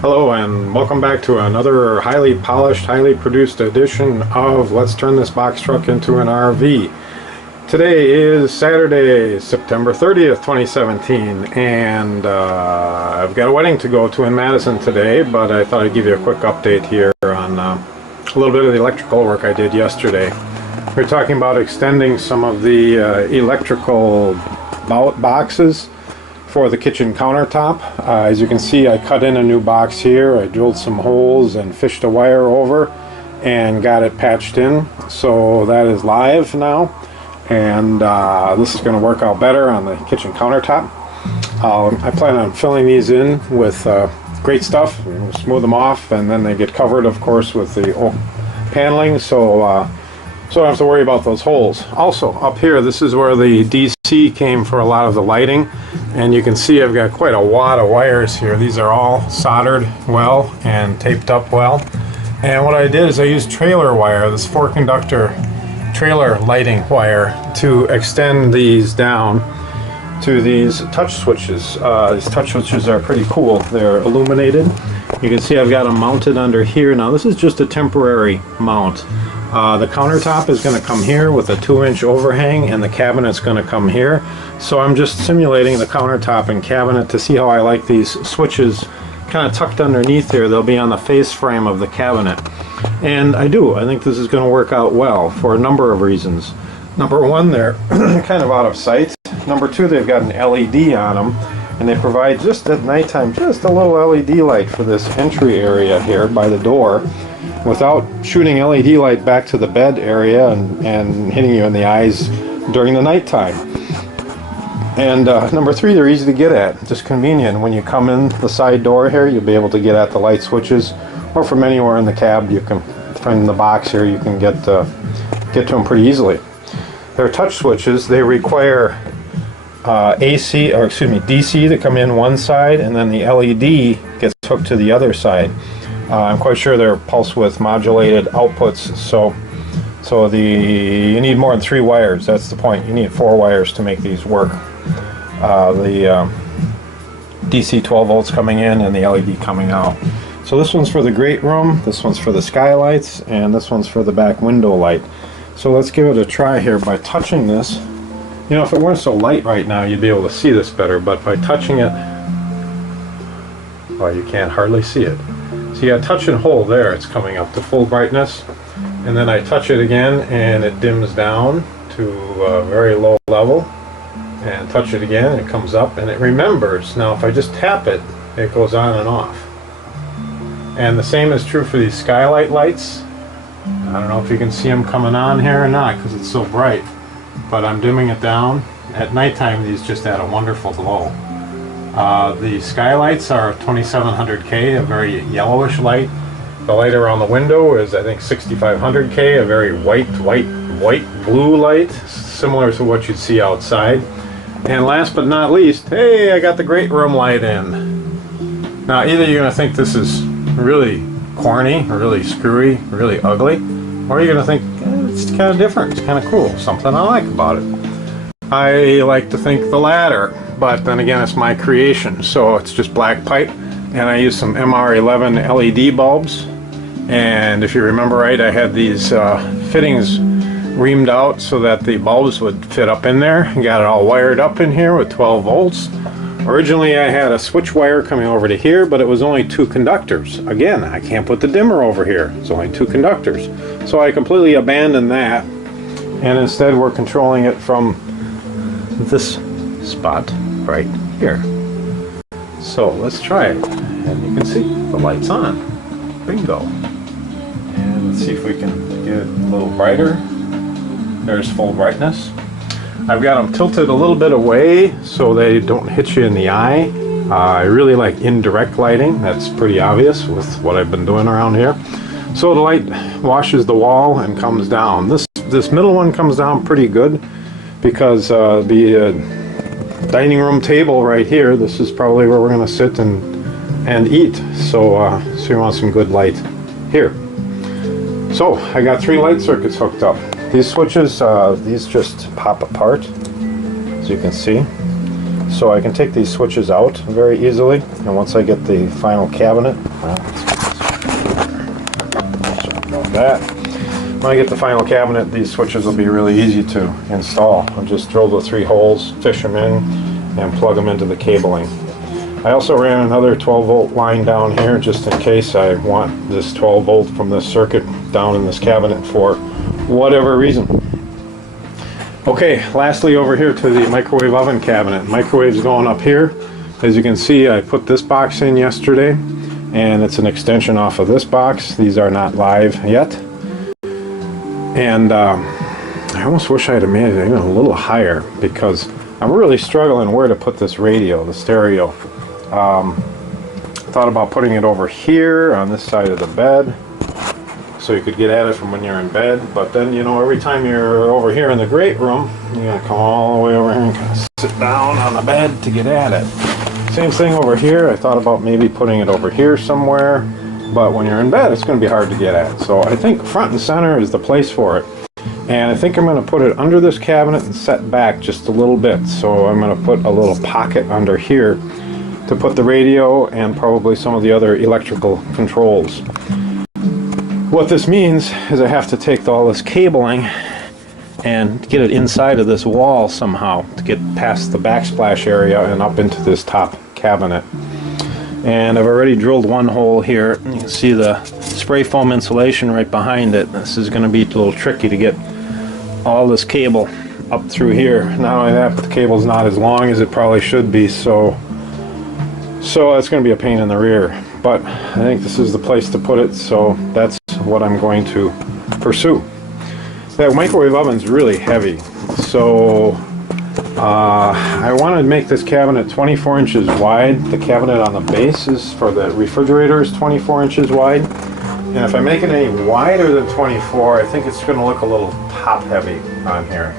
Hello and welcome back to another highly polished, highly produced edition of Let's Turn This Box Truck into an RV. Today is Saturday, September 30th, 2017, and I've got a wedding to go to in Madison today, but I thought I'd give you a quick update here on a little bit of the electrical work I did yesterday. We're talking about extending some of the electrical boxes for the kitchen countertop. As you can see, I cut in a new box here. I drilled some holes and fished a wire over and got it patched in. So that is live now, and this is going to work out better on the kitchen countertop. I plan on filling these in with great stuff, smooth them off, and then they get covered, of course, with the oak paneling, so I don't have to worry about those holes. Also, up here, this is where the DC came for a lot of the lighting, and you can see I've got quite a wad of wires here. These are all soldered well and taped up well. And what I did is I used trailer wire, this 4-conductor trailer lighting wire, to extend these down to these touch switches. These touch switches are pretty cool. They're illuminated. You can see I've got them mounted under here. Now this is just a temporary mount. The countertop is going to come here with a 2-inch overhang, and the cabinet's going to come here. So I'm just simulating the countertop and cabinet to see how I like these switches kind of tucked underneath here. They'll be on the face frame of the cabinet. And I think this is going to work out well for a number of reasons. Number one, they're kind of out of sight. Number two, they've got an LED on them, and they provide just at nighttime just a little LED light for this entry area here by the door, without shooting LED light back to the bed area and hitting you in the eyes during the nighttime. And number three, they're easy to get at, just convenient. When you come in the side door here, you'll be able to get at the light switches, or from anywhere in the cab, you can, from the box here, you can get to them pretty easily. They're touch switches. They require DC to come in one side, and then the LED gets hooked to the other side. I'm quite sure they're pulse width modulated outputs, so you need more than 3 wires. That's the point. You need 4 wires to make these work. The DC 12 volts coming in and the LED coming out. So this one's for the great room, this one's for the skylights, and this one's for the back window light. So let's give it a try here by touching this. You know, if it weren't so light right now, you'd be able to see this better, but by touching it, well, you can't hardly see it. So you got touch and hold there, it's coming up to full brightness, and then I touch it again and it dims down to a very low level, and touch it again and it comes up and it remembers. Now if I just tap it, it goes on and off. And the same is true for these skylight lights. I don't know if you can see them coming on here or not because it's so bright, but I'm dimming it down. At nighttime these just add a wonderful glow. The skylights are 2700K, a very yellowish light. The light around the window is, I think, 6500K, a very white blue light, similar to what you'd see outside. And last but not least, hey, I got the great room light in. Now either you're going to think this is really corny, or really screwy, or really ugly, or you're going to think it's kind of different, it's kind of cool, something I like about it. I like to think the latter, but then again it's my creation. So it's just black pipe, and I use some MR11 LED bulbs, and if you remember right, I had these fittings reamed out so that the bulbs would fit up in there, and got it all wired up in here with 12 volts. Originally I had a switch wire coming over to here, but it was only 2 conductors. Again, I can't put the dimmer over here, it's only 2 conductors. So I completely abandoned that, and instead we're controlling it from this spot right here. So let's try it, and you can see the light's on. Bingo. And let's see if we can get it a little brighter. There's full brightness. I've got them tilted a little bit away so they don't hit you in the eye. I really like indirect lighting. That's pretty obvious with what I've been doing around here. So the light washes the wall and comes down. This middle one comes down pretty good, because the dining room table right here, this is probably where we're going to sit and eat. So you want some good light here. So I got 3 light circuits hooked up. These switches, these just pop apart, as you can see. So I can take these switches out very easily, and once I get the final cabinet, well, sorry about that. When I get the final cabinet, these switches will be really easy to install. I'll just drill the 3 holes, fish them in, and plug them into the cabling. I also ran another 12 volt line down here just in case I want this 12 volt from this circuit down in this cabinet for whatever reason. Okay, lastly over here to the microwave oven cabinet. Microwave's going up here. As you can see, I put this box in yesterday, and it's an extension off of this box. These are not live yet. And I almost wish I had made it even a little higher because I'm really struggling where to put this radio, the stereo. Thought about putting it over here on this side of the bed so you could get at it from when you're in bed, but then, you know, every time you're over here in the great room, you gotta come all the way over here and kind of sit down on the bed to get at it. Same thing over here. I thought about maybe putting it over here somewhere, but when you're in bed, it's going to be hard to get at. So I think front and center is the place for it. And I think I'm going to put it under this cabinet and set back just a little bit. So I'm going to put a little pocket under here to put the radio and probably some of the other electrical controls. What this means is I have to take all this cabling and get it inside of this wall somehow to get past the backsplash area and up into this top cabinet. And I've already drilled one hole here. You can see the spray foam insulation right behind it. This is going to be a little tricky to get all this cable up through here. Not only that, but the cable's not as long as it probably should be, so that's going to be a pain in the rear. But I think this is the place to put it, so that's what I'm going to pursue. That microwave oven's really heavy, so I want to make this cabinet 24 inches wide. The cabinet on the base is for the refrigerator is 24 inches wide. And if I make it any wider than 24, I think it's going to look a little top heavy on here.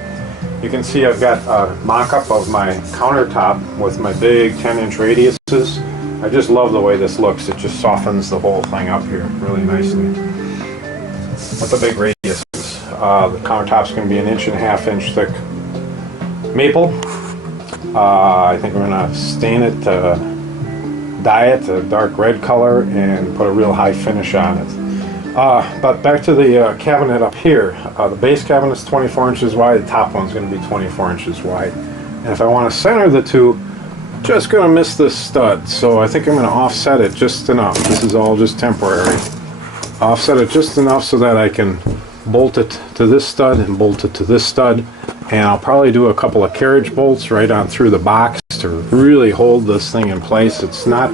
You can see I've got a mock-up of my countertop with my big 10-inch radiuses. I just love the way this looks. It just softens the whole thing up here really nicely. With the big radiuses. The countertop's going to be 1.5 inch thick maple. I think we're going to stain it, dye it a dark red color, and put a real high finish on it. But back to the cabinet up here. The base cabinet is 24 inches wide. The top one's going to be 24 inches wide. And if I want to center the two, just going to miss this stud. So I think I'm going to offset it just enough. This is all just temporary. Offset it just enough so that I can bolt it to this stud and bolt it to this stud, and I'll probably do a couple of carriage bolts right on through the box to really hold this thing in place. It's not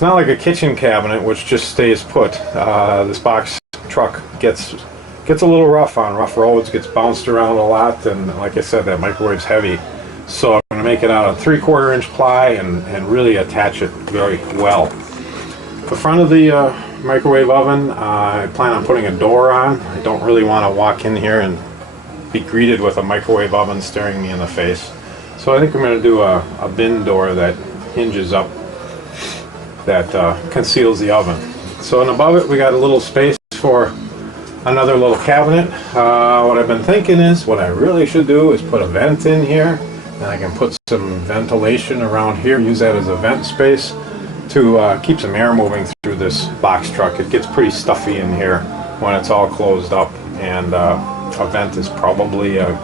like a kitchen cabinet which just stays put. This box truck gets a little rough on rough roads, gets bounced around a lot, and like I said, that microwave's heavy. So I'm going to make it out of 3/4 inch ply and really attach it very well. The front of the microwave oven, I plan on putting a door on. I don't really want to walk in here and be greeted with a microwave oven staring me in the face. So I think I'm going to do a bin door that hinges up that conceals the oven. So and above it we got a little space for another little cabinet. What I've been thinking is what I really should do is put a vent in here, and I can put some ventilation around here, use that as a vent space to keep some air moving through this box truck. It gets pretty stuffy in here when it's all closed up, and a vent is probably a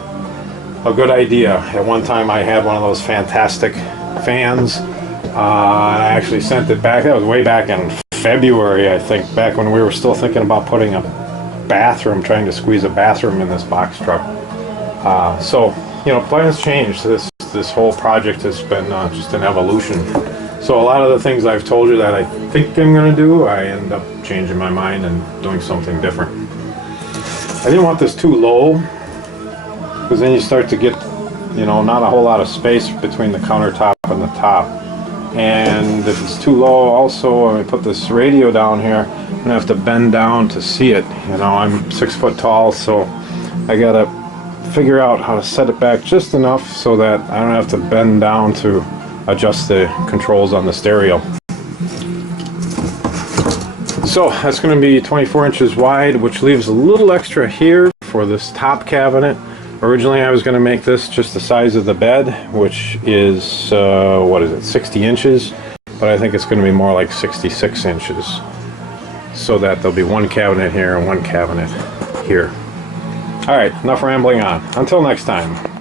good idea. At one time I had one of those fantastic fans, and I actually sent it back. That was way back in February, I think, back when we were still thinking about putting a bathroom, trying to squeeze a bathroom in this box truck. So, you know, plans change. This whole project has been just an evolution. So a lot of the things I've told you that I think I'm going to do, I end up changing my mind and doing something different. I didn't want this too low, because then you start to get, you know, not a whole lot of space between the countertop and the top. And if it's too low also, when I put this radio down here, I'm going to have to bend down to see it. You know, I'm 6 foot tall, so I got to figure out how to set it back just enough so that I don't have to bend down to adjust the controls on the stereo. So that's going to be 24 inches wide, which leaves a little extra here for this top cabinet. Originally I was going to make this just the size of the bed, which is, what is it, 60 inches? But I think it's going to be more like 66 inches. So that there'll be one cabinet here and one cabinet here. Alright, enough rambling on. Until next time.